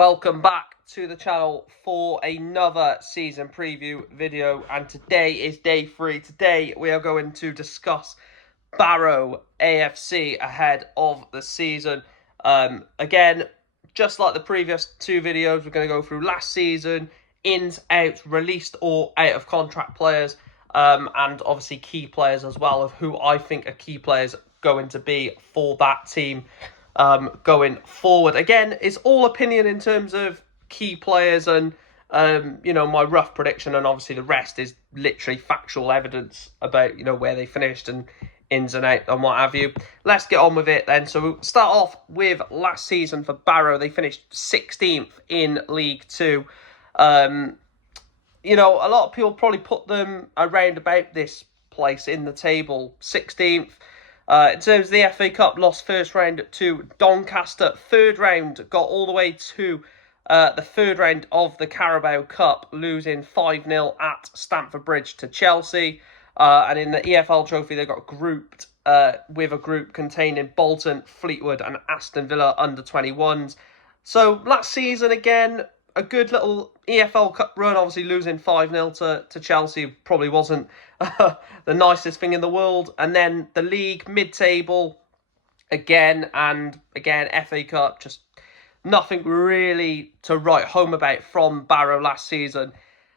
Welcome back to the channel for another season preview video, and today is day 3. Today we are going to discuss Barrow AFC ahead of the season. Again, just like the previous two videos, we're going to go through last season, ins, outs, released or out of contract players, and obviously key players as well, of who I think are key players going to be for that team going forward. Again, it's all opinion in terms of key players and my rough prediction, and obviously the rest is literally factual evidence about where they finished and ins and out and what have you. Let's get on with it then. So we'll start off with last season for Barrow. They finished 16th in League Two. A lot of people probably put them around about this place in the table, 16th. In terms of the FA Cup, lost first round to Doncaster. Third round, got all the way to the third round of the Carabao Cup, losing 5-0 at Stamford Bridge to Chelsea. And in the EFL Trophy, they got grouped with a group containing Bolton, Fleetwood and Aston Villa under-21s. So last season, again, a good little EFL Cup run, obviously losing 5-0 to Chelsea probably wasn't the nicest thing in the world. And then the league, mid-table, again, FA Cup, just nothing really to write home about from Barrow last season.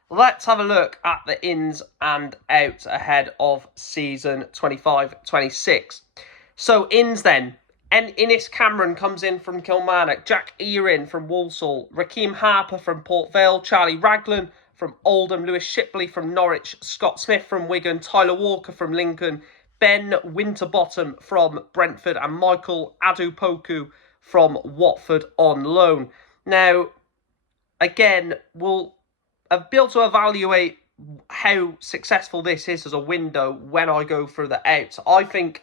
Let's have a look at the ins and outs ahead of season 25-26. So ins then. Innes Cameron comes in from Kilmarnock, Jack Earin from Walsall, Raheem Harper from Port Vale, Charlie Raglan from Oldham, Lewis Shipley from Norwich, Scott Smith from Wigan, Tyler Walker from Lincoln, Ben Winterbottom from Brentford and Michael Adupoku from Watford on loan. Now, again, we'll be able to evaluate how successful this is as a window when I go through the outs. I think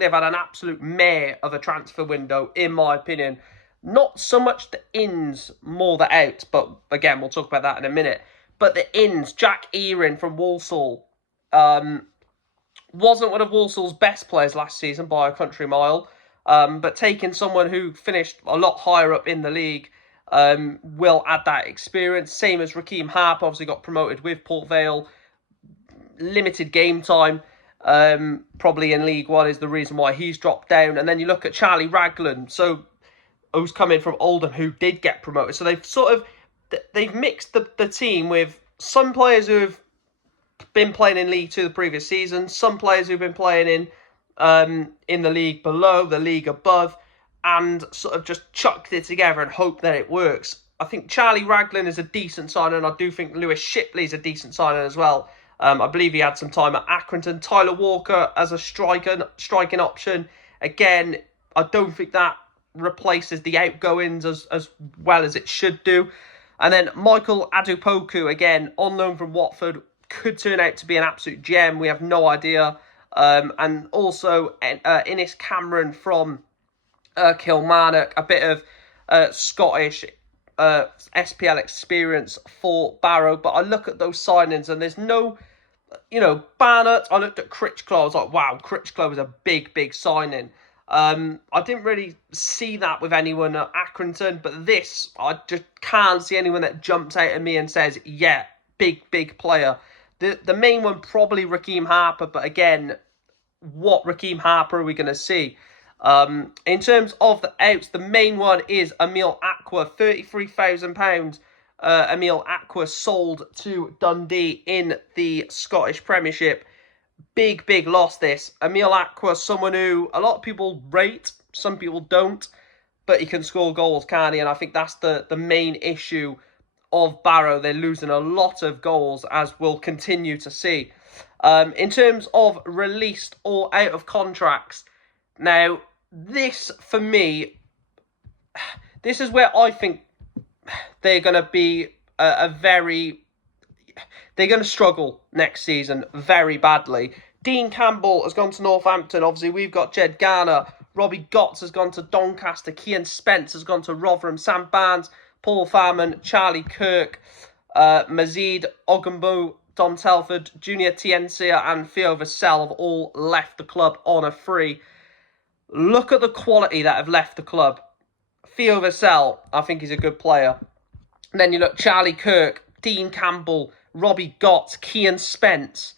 they've had an absolute mare of a transfer window, in my opinion. Not so much the ins, more the outs. But again, we'll talk about that in a minute. But the ins, Jack Earin from Walsall, wasn't one of Walsall's best players last season by a country mile. But taking someone who finished a lot higher up in the league will add that experience. Same as Raheem Harper, obviously got promoted with Port Vale. Limited game time. Probably in League One is the reason why he's dropped down. And then you look at Charlie Raglan, who's come in from Oldham, who did get promoted. So they've mixed the team with some players who have been playing in League Two the previous season, some players who've been playing in the league below, the league above, and sort of just chucked it together and hope that it works. I think Charlie Raglan is a decent signing, and I do think Lewis Shipley is a decent signing as well. I believe he had some time at Accrington. Tyler Walker as a striking option. Again, I don't think that replaces the outgoings as well as it should do. And then Michael Adupoku, again, on loan from Watford, could turn out to be an absolute gem. We have no idea. And also Innes Cameron from Kilmarnock, a bit of Scottish SPL experience for Barrow. But I look at those signings and there's no... Barnett, I looked at Critchlow, I was like, wow, Critchlow was a big signing. I didn't really see that with anyone at Accrington, but this, I just can't see anyone that jumps out at me and says, yeah, big player. The main one, probably Raheem Harper, but again, what Raheem Harper are we going to see? In terms of the outs, the main one is Emil Aqua, £33,000. Emil Aqua sold to Dundee in the Scottish Premiership. Big loss this. Emil Aqua, someone who a lot of people rate, some people don't, but he can score goals, can't he? And I think that's the main issue of Barrow. They're losing a lot of goals, as we'll continue to see. In terms of released or out of contracts, now, this, for me, this is where I think they're going to be they're going to struggle next season very badly. Dean Campbell has gone to Northampton. Obviously, we've got Jed Garner. Robbie Gotts has gone to Doncaster. Cian Spence has gone to Rotherham. Sam Barnes, Paul Farman, Charlie Kirk, Mazid Ogumbu, Dom Telford, Junior Tiencia and Theo Vassell have all left the club on a free. Look at the quality that have left the club. Theo Vassell, I think he's a good player. And then you look Charlie Kirk, Dean Campbell, Robbie Gott, Kian Spence.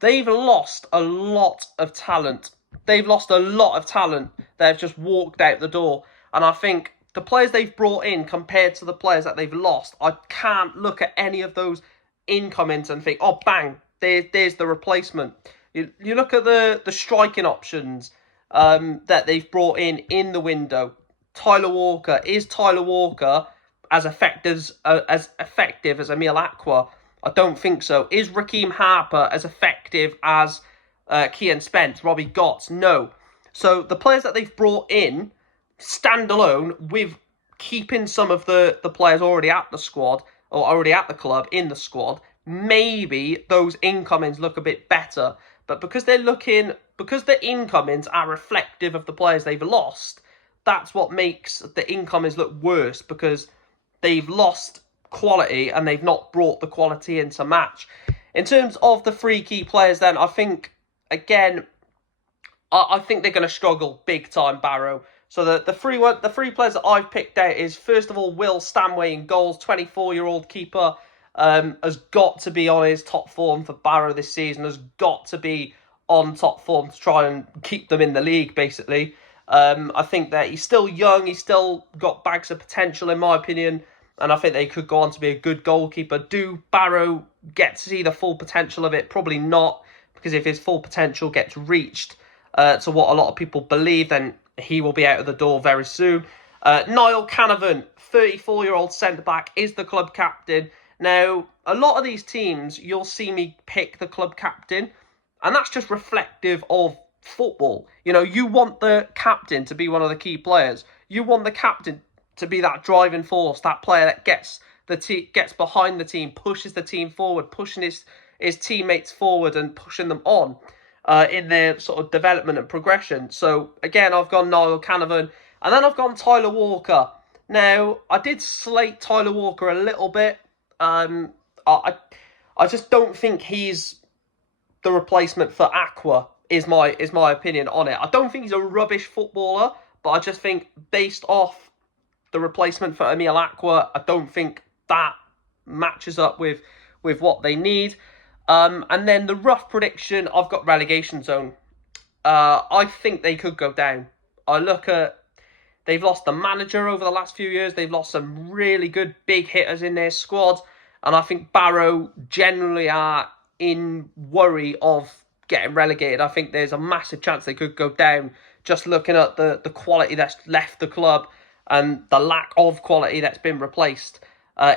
They've lost a lot of talent. They've lost a lot of talent. They've just walked out the door. And I think the players they've brought in compared to the players that they've lost, I can't look at any of those incomings and think, oh, bang, there's the replacement. You look at the striking options that they've brought in the window. Tyler Walker. Is Tyler Walker as effective as Emil Aqua? I don't think so. Is Raheem Harper as effective as Kian Spence, Robbie Gotts? No. So the players that they've brought in, standalone, with keeping some of the players already at the squad, or already at the club, in the squad, maybe those incomings look a bit better. But because the incomings are reflective of the players they've lost, that's what makes the incomings look worse, because they've lost quality and they've not brought the quality into match. In terms of the three key players then, I think, again, I think they're going to struggle big time, Barrow. So the three players that I've picked out is, first of all, Will Stanway in goals, 24-year-old keeper, has got to be on his top form for Barrow this season, has got to be on top form to try and keep them in the league, basically. I think that he's still young, he's still got bags of potential, in my opinion, and I think they could go on to be a good goalkeeper. Do Barrow get to see the full potential of it? Probably not, because if his full potential gets reached to what a lot of people believe, then he will be out of the door very soon. Niall Canavan, 34-year-old centre-back, is the club captain. Now, a lot of these teams, you'll see me pick the club captain, and that's just reflective of football. You know, you want the captain to be one of the key players. You want the captain to be that driving force, that player that gets behind the team, pushes the team forward, pushing his teammates forward and pushing them on in their sort of development and progression. So, again, I've gone Niall Canavan. And then I've gone Tyler Walker. Now, I did slate Tyler Walker a little bit. I just don't think he's the replacement for Aqua, is my opinion on it. I don't think he's a rubbish footballer, but I just think, based off the replacement for Emil Aqua, I don't think that matches up with what they need. And then the rough prediction, I've got relegation zone. I think they could go down. I look at, they've lost the manager over the last few years. They've lost some really good big hitters in their squad. And I think Barrow generally are in worry of getting relegated. I think there's a massive chance they could go down, just looking at the quality that's left the club and the lack of quality that's been replaced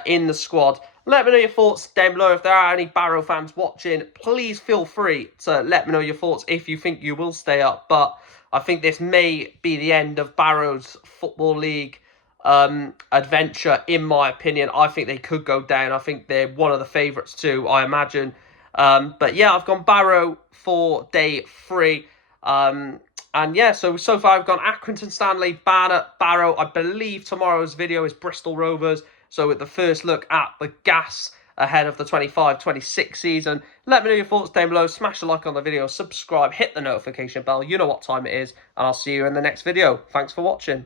in the squad. Let me know your thoughts down below. If there are any Barrow fans watching, please feel free to let me know your thoughts if you think you will stay up. But I think this may be the end of Barrow's Football League adventure, in my opinion. I think they could go down. I think they're one of the favourites too, I imagine. But yeah, I've gone Barrow for day 3. And yeah, so far I've gone Accrington Stanley, Barrow. I believe tomorrow's video is Bristol Rovers. So with the first look at the gas ahead of the 25-26 season. Let me know your thoughts down below. Smash a like on the video, subscribe, hit the notification bell. You know what time it is. And I'll see you in the next video. Thanks for watching.